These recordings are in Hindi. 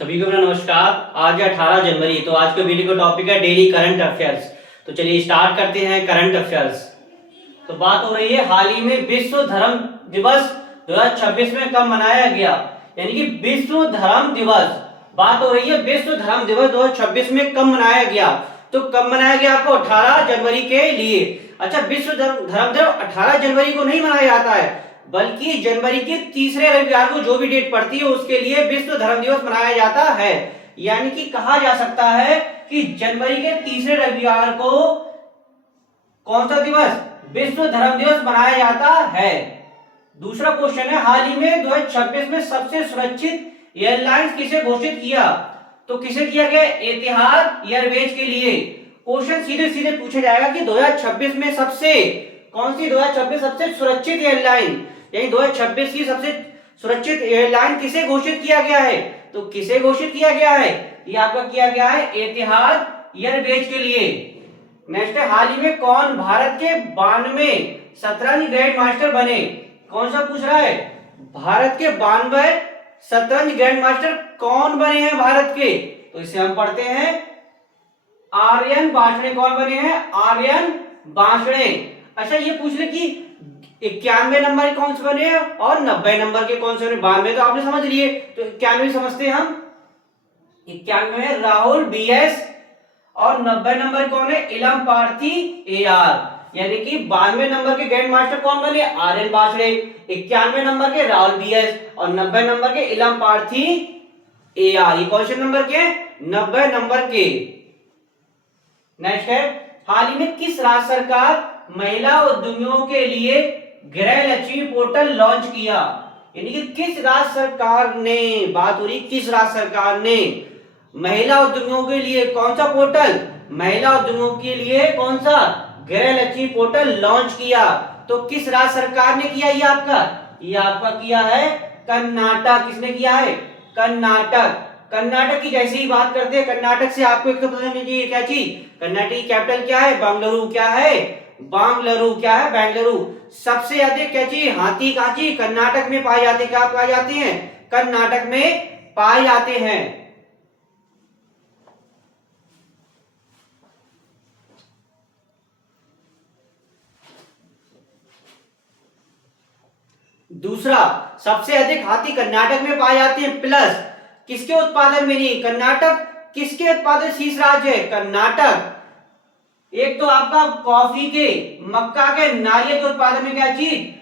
सभी को मेरा नमस्कार। आज है 18 जनवरी। तो आज के वीडियो का टॉपिक है डेली करंट अफेयर्स। तो चलिए स्टार्ट करते हैं करंट अफेयर्स। तो बात हो रही है हाल ही में विश्व धर्म दिवस 2026 में कब मनाया गया, यानी कि विश्व धर्म दिवस। बात हो रही है विश्व धर्म दिवस 2026 में कब मनाया गया। तो कब मनाया गया आपको 18 जनवरी के लिए। अच्छा, विश्व धर्म दिवस 18 जनवरी को नहीं मनाया जाता है, बल्कि जनवरी के तीसरे रविवार को जो भी डेट पड़ती है उसके लिए विश्व धर्म दिवस मनाया जाता है। यानी कि कहा जा सकता है कि जनवरी के तीसरे रविवार को कौन सा दिवस, विश्व धर्म दिवस मनाया जाता है। दूसरा क्वेश्चन है हाल ही में 2026 में सबसे सुरक्षित एयरलाइंस किसे घोषित किया। तो किसे किया गया, एतिहाद एयरवेज के लिए। क्वेश्चन सीधे सीधे पूछा जाएगा कि 2026 में सबसे कौन सी 2026 सबसे सुरक्षित एयरलाइन, यानी 2026 की सबसे सुरक्षित एयरलाइन किसे घोषित किया गया है। तो किसे घोषित किया गया है, ये आपका किया गया है एतिहाद एयरवेज के लिए। नेक्स्ट है हाल ही में कौन भारत के 92 शतरंज ग्रैंड मास्टर बने। कौन सा पूछ रहा है, भारत के 92 शतरंज ग्रैंड मास्टर कौन बने हैं भारत के। तो इसे हम पढ़ते हैं आर्यन बाशड़े। कौन बने हैं, आर्यन बाशड़े। अच्छा, ये पूछ ले कि 91 नंबर के कौन से बने हैं और 90 नंबर के कौन से बने। 92 तो आपने समझ लिए, तो 91 समझते हैं हम। 91 में राहुल बीएस और 90 नंबर कौन है, इलम पार्थी एआर। यानी कि 92 नंबर के ग्रैंड मास्टर कौन बने, आर्यन बाशड़े। 91 नंबर के राहुल बीएस और 90 नंबर के इलम पार्थी एआर। ये क्वेश्चन नंबर के 90 नंबर के। नेक्स्ट है हाल ही में किस राज्य सरकार महिला उद्यमियों के लिए गृह लक्ष्मी पोर्टल लॉन्च किया। यानी कि किस राज्य सरकार ने, बात हो रही किस राज्य सरकार ने महिला उद्यमियों के लिए कौन सा पोर्टल, महिला उद्यमियों के लिए कौन सा गृह लक्ष्मी पोर्टल लॉन्च किया। तो किस राज्य सरकार ने किया, ये आपका किया है कर्नाटक। किसने किया है, कर्नाटक। कर्नाटक की जैसे ही बात करते हैं, कर्नाटक से आपको एक तो पता नहीं चाहिए क्या चीज, कर्नाटक की कैपिटल क्या है, बंगलुरु। क्या है, बेंगलुरु। क्या है, बेंगलुरु। सबसे अधिक क्या चीज, हाथी का चीज कर्नाटक में पाए जाते हैं। क्या पाए जाते हैं, कर्नाटक में पाए जाते हैं। दूसरा, सबसे अधिक हाथी कर्नाटक में पाए जाते हैं, प्लस किसके उत्पादन में नहीं, कर्नाटक किसके उत्पादन शीर्ष राज्य है, कर्नाटक। एक तो आपका कॉफी के, मक्का के, नारियल के उत्पादन में क्या चीज,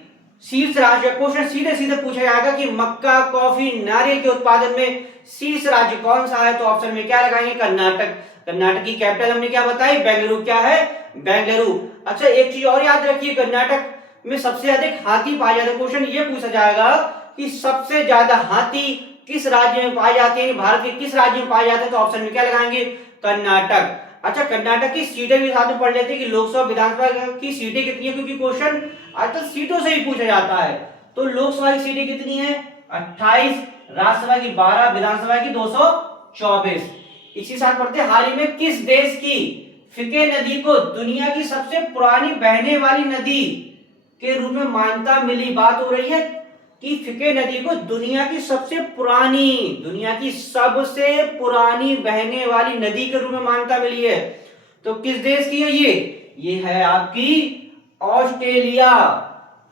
शीर्ष राज्य। क्वेश्चन सीधे सीधे पूछा जाएगा कि मक्का, कॉफी, नारियल के उत्पादन में शीर्ष राज्य कौन सा है। तो ऑप्शन में क्या लगाएंगे, कर्नाटक। कर्नाटक की कैपिटल हमने क्या बताई, बेंगलुरु। क्या है, बेंगलुरु। अच्छा, एक चीज और याद रखिए, कर्नाटक में सबसे अधिक हाथी पाए जाते हैं। क्वेश्चन ये पूछा जाएगा कि सबसे ज्यादा हाथी किस राज्य में पाए जाते हैं, भारत के किस राज्य में पाए जाते हैं। तो ऑप्शन में क्या लगाएंगे, कर्नाटक। अच्छा, कर्नाटक की सीटें भी साथ में पढ़ लेते हैं कि लोकसभा विधानसभा की सीटें कितनी है, क्योंकि क्वेश्चन आजकल सीटों से ही पूछा जाता है। तो लोकसभा की सीटें कितनी है, 28, राज्यसभा की 12, विधानसभा की 224। इसी साथ पढ़ते हैं हाल ही में किस देश की फिके नदी को दुनिया की सबसे पुरानी बहने वाली नदी के रूप में मान्यता मिली। बात हो रही है कि फिके नदी को दुनिया की सबसे पुरानी, दुनिया की सबसे पुरानी बहने वाली नदी के रूप में मान्यता मिली है। तो किस देश की है ये है आपकी ऑस्ट्रेलिया।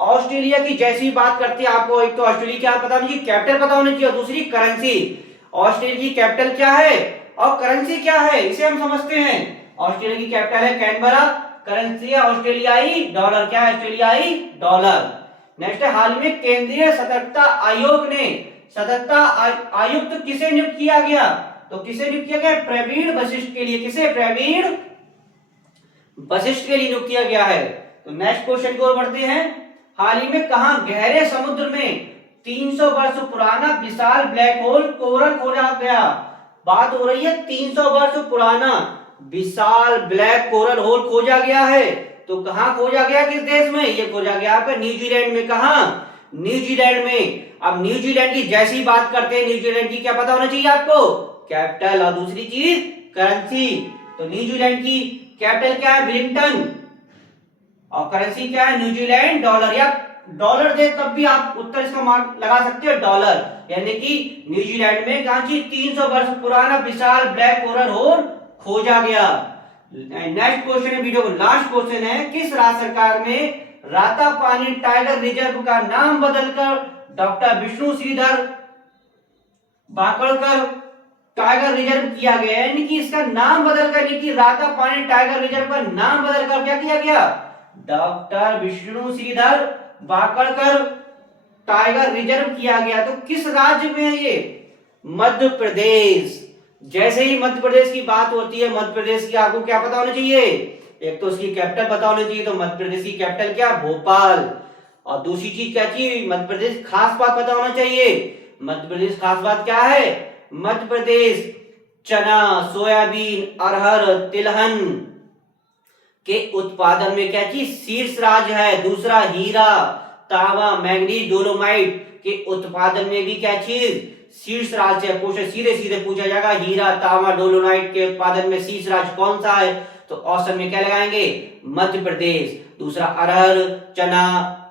ऑस्ट्रेलिया की जैसी बात करते हैं, आपको एक तो ऑस्ट्रेलिया क्या पता नहीं, कैपिटल पता होनी चाहिए, दूसरी करेंसी। ऑस्ट्रेलिया की कैपिटल क्या है और करेंसी क्या है, इसे हम समझते हैं। ऑस्ट्रेलिया की कैपिटल है कैनबरा, करेंसी है ऑस्ट्रेलियाई डॉलर। क्या है, ऑस्ट्रेलियाई डॉलर। नेक्स्ट है हाल में केंद्रीय सतर्कता आयोग ने सतर्कता आयुक्त किसे नियुक्त किया गया। तो किसे नियुक्त किया गया, प्रवीण वशिष्ठ के लिए। किसे, प्रवीण वशिष्ठ के लिए नियुक्त किया गया है। तो नेक्स्ट क्वेश्चन की ओर बढ़ते हैं। हाल ही में कहां गहरे समुद्र में 300 वर्ष पुराना विशाल ब्लैक होल कोरल खोजा गया। बात हो रही है 300 वर्ष पुराना विशाल ब्लैक कोरल होल खोजा गया है। तो कहां खोजा गया, किस देश में, ये खोजा गया आपका न्यूजीलैंड में। कहां, न्यूजीलैंड में। अब न्यूजीलैंड की जैसी बात करते हैं, न्यूजीलैंड की क्या पता होना चाहिए आपको, कैपिटल, और दूसरी चीज करेंसी। तो न्यूजीलैंड की कैपिटल क्या है, वेलिंगटन, और करेंसी क्या है, न्यूजीलैंड डॉलर या डॉलर दे तब भी आप उत्तर इसका मान लगा सकते हो डॉलर, यानी कि न्यूजीलैंड में कांची 300 वर्ष पुराना विशाल ब्लैक कोरल होर खोजा गया। नेक्स्ट क्वेश्चन है, वीडियो का लास्ट क्वेश्चन है, किस राज्य सरकार में रातापानी टाइगर रिजर्व का नाम बदलकर doctor Vishnu Shridhar Bakadkar tiger reserve किया गया है? यानी कि इसका नाम बदलकर, यानी कि रातापानी टाइगर रिजर्व का नाम बदलकर क्या किया गया? Doctor Vishnu Shridhar Bakadkar tiger reserve किया गया। तो किस राज्य में है ये? मध्य प्रदेश। जैसे ही मध्य प्रदेश की बात होती है, मध्य प्रदेश की आपको क्या पता होना चाहिए? एक तो उसकी कैपिटल पता होनी चाहिए, तो मध्य प्रदेश की कैपिटल क्या? भोपाल। और दूसरी चीज क्या चाहिए? मध्य प्रदेश खास बात पता होना चाहिए। मध्य प्रदेश खास बात क्या है? मध्य प्रदेश चना, सोयाबीन, अरहर, तिलहन के उत्पादन में क्या चीज? शीर्ष राज्य है। दूसरा, हीरा, तांबा, मैंगनीज, डोलोमाइट के उत्पादन में भी क्या चीज? शीर्ष राज्य है। क्वेश्चन सीधे सीधे पूछा जाएगा, हीरा, तांबा, डोलोमाइट के उत्पादन में शीर्ष राज्य कौन सा है? तो ऑप्शन में क्या लगाएंगे? मध्य प्रदेश। दूसरा, अरहर, चना,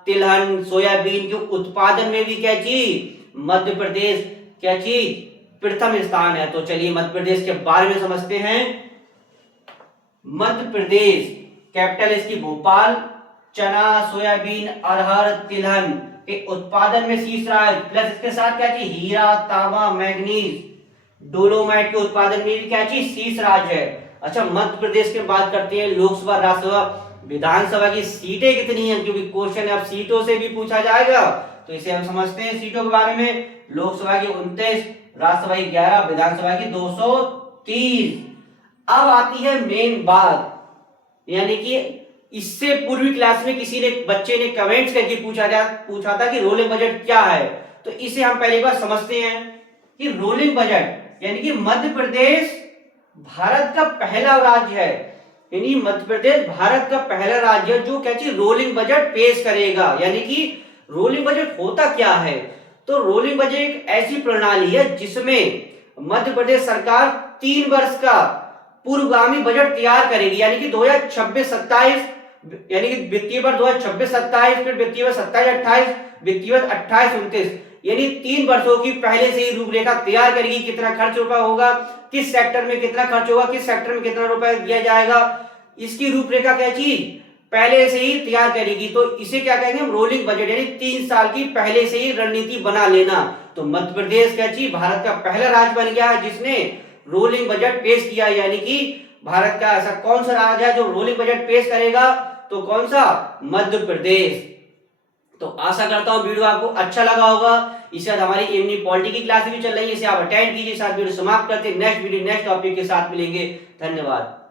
तिलहन, सोयाबीन के उत्पादन में भी क्या चीज? मध्य प्रदेश क्या चीज? प्रथम स्थान है। तो चलिए मध्य प्रदेश के बारे में समझते हैं। मध्य प्रदेश कैपिटल इसकी भोपाल, चना, सोयाबीन, अरहर, तिलहन के उत्पादन में शीर्ष राज्य, प्लस इसके साथ क्या चीज? हीरा, तांबा, मैंगनीज, डोलोमाइट के उत्पादन में भी क्या चीज? शीर्ष राज्य है। अच्छा, मध्य प्रदेश की बात करते हैं। लोकसभा, राज्यसभा, विधानसभा की सीटें कितनी हैं? क्योंकि क्वेश्चन अब सीटों से भी पूछा जाएगा, तो इसे हम समझते हैं सीटों के बारे में। लोकसभा की 29, राज्यसभा की 11, विधानसभा की 230। अब आती है मेन बात, यानी कि इससे पूर्वी क्लास में किसी ने, बच्चे ने कमेंट्स करके पूछा था कि रोलिंग बजट क्या है। तो इसे हम पहले बार समझते हैं कि रोलिंग बजट यानी कि मध्य प्रदेश भारत का पहला राज्य है, यानी मध्य प्रदेश भारत का पहला राज्य जो क्या चीज? रोलिंग बजट पेश करेगा। यानी कि रोलिंग बजट होता क्या है? तो रोलिंग बजट एक ऐसी प्रणाली है जिसमें मध्य प्रदेश सरकार 3 वर्ष का पूर्वगामी बजट तैयार करेगी, यानी कि 2026-27, यानी कि वित्तीय वर्ष 2026-27, फिर वित्तीय वर्ष 27-28, वित्तीय वर्ष 28-29, यानी 3 वर्षों की पहले से ही रूपरेखा तैयार करेगी। कितना खर्च रुपया होगा, किस सेक्टर में कितना खर्च होगा, किस सेक्टर में कितना रुपया दिया जाएगा, इसकी रूपरेखा क्या चीज? पहले से ही तैयार करेगी। तो इसे क्या कहेंगे हम? रोलिंग बजट, यानी 3 साल की पहले से ही रणनीति बना लेना। तो मध्य प्रदेश क्या चीज? भारत का पहला राज्य बन गया है जिसने रोलिंग बजट पेश किया। यानी कि भारत का ऐसा कौन सा राज्य है जो रोलिंग बजट पेश करेगा? तो कौन सा? मध्य प्रदेश। तो आशा करता हूं वीडियो आपको अच्छा लगा होगा। इसके साथ हमारी एमनी पॉलिटी की क्लास भी चल रही है, इसे आप अटेंड कीजिए। साथ वीडियो समाप्त करते हैं। नेक्स्ट वीडियो नेक्स्ट टॉपिक के साथ मिलेंगे। धन्यवाद।